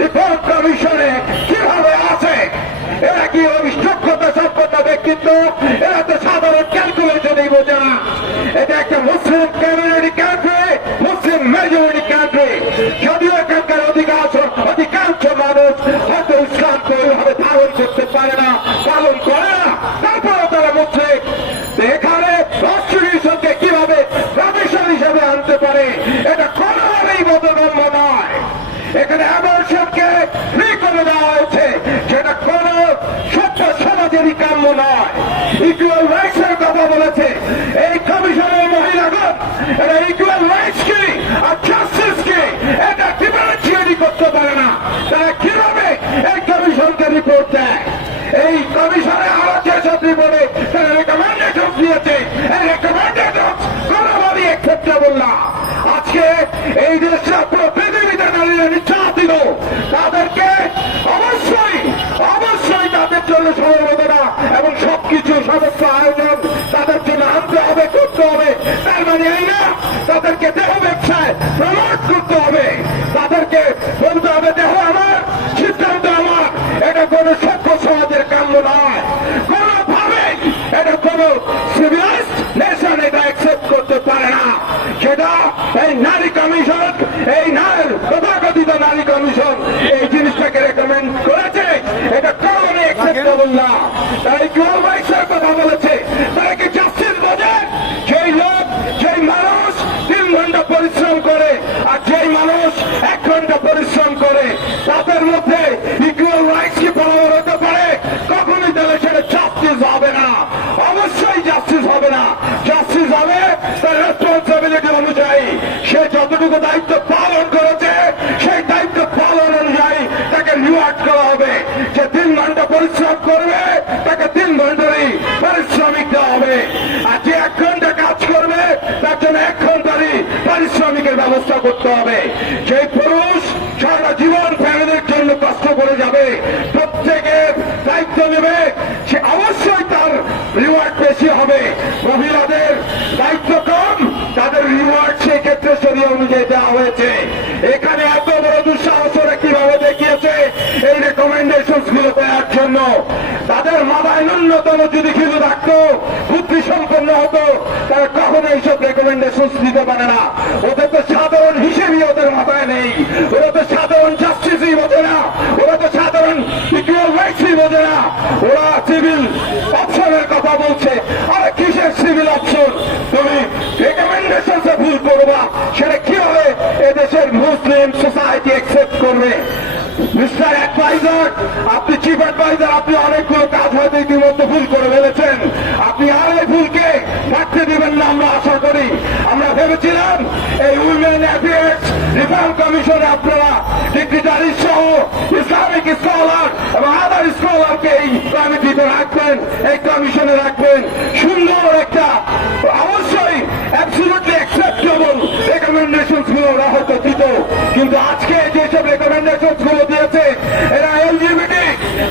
Report কমিশনে কিভাবে আছে? এরা কি ওই যোগ্যতা সম্পন্ন ব্যক্তিত্ব? এরা তো সাধারণ ক্যালকুলেশনই বোঝে না। এটা একটা মুসলিম কমিউনিটি কান্ট্রি, মুসলিম মেজরিটি কান্ট্রি। যদিও এখানকার অধিকাংশ মানুষ হয়তো ইসলামকে ওইভাবে ধারণ করতে পারে না, পালন করে না, তারপরেও তারা মুসলিম। এখানে কনস্টিটিউশনকে কিভাবে প্রফেশন হিসেবে আনতে পারে, এটা কোনোভাবেই বোধগম্য নয়। এখানে অ্যাবর্শনকে ফ্রি করে দেওয়া হয়েছে, যেটা কোন সভ্য সমাজেরই কাম্য নয়। ইকুয়াল রাইটস এর কথা বলেছে এই কমিশনের মহিলাগণ। এটা ইকুয়াল রাইটস কি আর জাস্টিস কি এটা ডিফারেন্সিয়েট করতে পারে না। তারা কিভাবে এই কমিশনকে রিপোর্ট দেয়? এই কমিশনে আরো যেসব রিপোর্টে তারা রেকমেন্ডেশন দিয়েছে, এই রেকমেন্ডেশন কোনোভাবেই অ্যাকসেপ্টেবল না। আজকে এই দেশটা পুরো পৃথিবীতে নারীরা নির্যাতিত, তাদেরকে অবশ্যই অবশ্যই তাদের জন্য সমবেদনা এবং সবকিছু সমস্ত আয়োজন তাদের জন্য আনতে হবে, করতে হবে। তার মানে এই না তাদেরকে দেহ ব্যবসায় প্রমোট করতে হবে, তাদেরকে বলতে হবে দেহ আমার, সিদ্ধান্ত আমার। এটা কোন সভ্য সমাজের কাম্য নয়, কোনোভাবেই এটা কোন সিভিলাইজড নেশন এটা অ্যাকসেপ্ট করতে পারে না। সেটা এই নারী কমিশন, এই তথাকথিত নারী কমিশন এই জিনিসটাকে রেকমেন্ড করেছে। এটা কখনোই অ্যাকসেপ্টেবল না। তারা ইকুয়াল রাইটসের কথা বলেছে। তারা কি জাস্টিস বোঝেন? সেই লোক, যেই মানুষ 3 ঘন্টা পরিশ্রম করে আর যেই মানুষ 1 ঘন্টা পরিশ্রম করে, তাদের মধ্যে ইকুয়াল রাইটস কি বরাবর হতে পারে? কখনোই তাহলে সেটা জাস্টিস হবে না, অবশ্যই জাস্টিস হবে না। জাস্টিস হবে তার রেসপন্সিবিলিটি অনুযায়ী। সে যতটুকু দায়িত্ব পালন করেছে সেই দায়িত্ব পালন অনুযায়ী তাকে রিওয়ার্ড করা হবে। যে 3 ঘন্টা পরিশ্রম করবে তাকে 3 ঘন্টারই পারিশ্রমিক দেওয়া হবে, আর যে 1 ঘন্টা কাজ করবে তার জন্য 1 ঘন্টারই পারিশ্রমিকের ব্যবস্থা করতে হবে। যে পুরুষ সারা জীবন ফ্যামিলির জন্য কষ্ট করে যাবে, প্রত্যেকের দায়িত্ব নেবে, সে অবশ্যই তার রিওয়ার্ড বেশি হবে। মহিলাদের দায়িত্ব কম, তাদের রিওয়ার্ড সেই ক্ষেত্রে শরীয়ত অনুযায়ী দেওয়া হয়েছে। এখানে এত বড় দুঃসাহসরা কিভাবে দেখিয়েছে এই রেকমেন্ডেশন গুলো দেওয়ার জন্য। তাদের মাথায় ন্যূনতম যদি কিছু থাকতো, বুদ্ধি সম্পন্ন হতো, তারা কখনো এইসব রেকমেন্ডেশন দিতে পারে না। ওদের তো সাধারণ হিসেবেই ওদের মাথায় নেই, ওরা তো সাধারণ জাস্টিসই বোঝে না, ওরা তো সাধারণ ইকুয়াল রাইটসই বোঝে না। ওরা সিভিল অপশনের কথা বলছে। আরে কিসের সিভিল অপশন? তুমি রেকমেন্ডেশন ভুল করবা, সেটা কিভাবে এদেশের মুসলিম সোসাইটি অ্যাকসেপ্ট করবে? মিস্টার অ্যাডভাইজার, আপনি চিফ অ্যাডভাইজার, আপনি অনেকগুলো কাজ হয়তো ইতিমধ্যে ভুল করে ফেলেছেন। আপনি আর এই ভুলকে থাকতে দিবেন না আমরা আশা করি। আমরা ভেবেছিলাম এই উইমেন অ্যাফেয়ার্স রিফর্ম কমিশনে আপনারা ডিগ্রিধারী সহ ইসলামিক স্কলার এবং আদার স্কলারকে এই কমিটিতে রাখবেন, এই কমিশনে রাখবেন। সুন্দর একটা অবশ্যই অ্যাবসলিউটলি অ্যাকসেপ্টেবল রেকমেন্ডেশন গুলো হয়তো দিত, কিন্তু আজকে যেসব রেকমেন্ডেশন গুলো দিয়েছে এরা এলজিবিটি,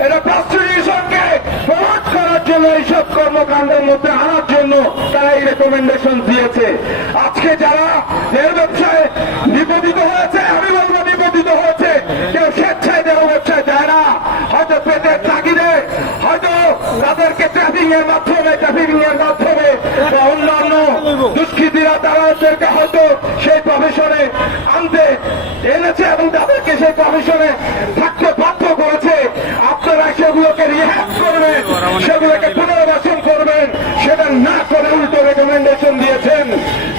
এরা প্রস্টিটিউশনকে প্রমোট করার জন্য, এইসব কর্মকাণ্ডের মধ্যে আনার জন্য তারা এই রেকমেন্ডেশন দিয়েছে। আজকে যারা দেহ ব্যবসায় নিবেদিত হয়েছে, আমি বলবো নিবেদিত হয়েছে, কেউ স্বেচ্ছায় দেহ ব্যবসায় যায় না, হয়তো পেটের তাগিদে, হয়তো তাদেরকে ট্রাফিং এর মাধ্যমে বা অন্যান্য দুষ্কৃতীরা তাদেরকে হয়তো সেই প্রফেশনে আনতে এনেছে এবং তাদেরকে সেই প্রফেশনে থাকতে বাধ্য করেছে। আপনারা সেগুলোকে রিহ্যাব করবেন, সেগুলোকে পুনর্বাসন করবেন, সেটা না করে উল্টো রেকমেন্ডেশন দিয়েছেন।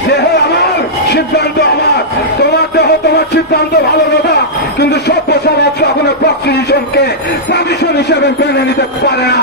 দেহ আমার, সিদ্ধান্ত আমার। তোমার দেহ, তোমার সিদ্ধান্ত ভালো কথা, কিন্তু সভ্য সমাজ কখনো প্রস্টিটিউশনকে প্রফেশন হিসেবে মেনে নিতে পারে না।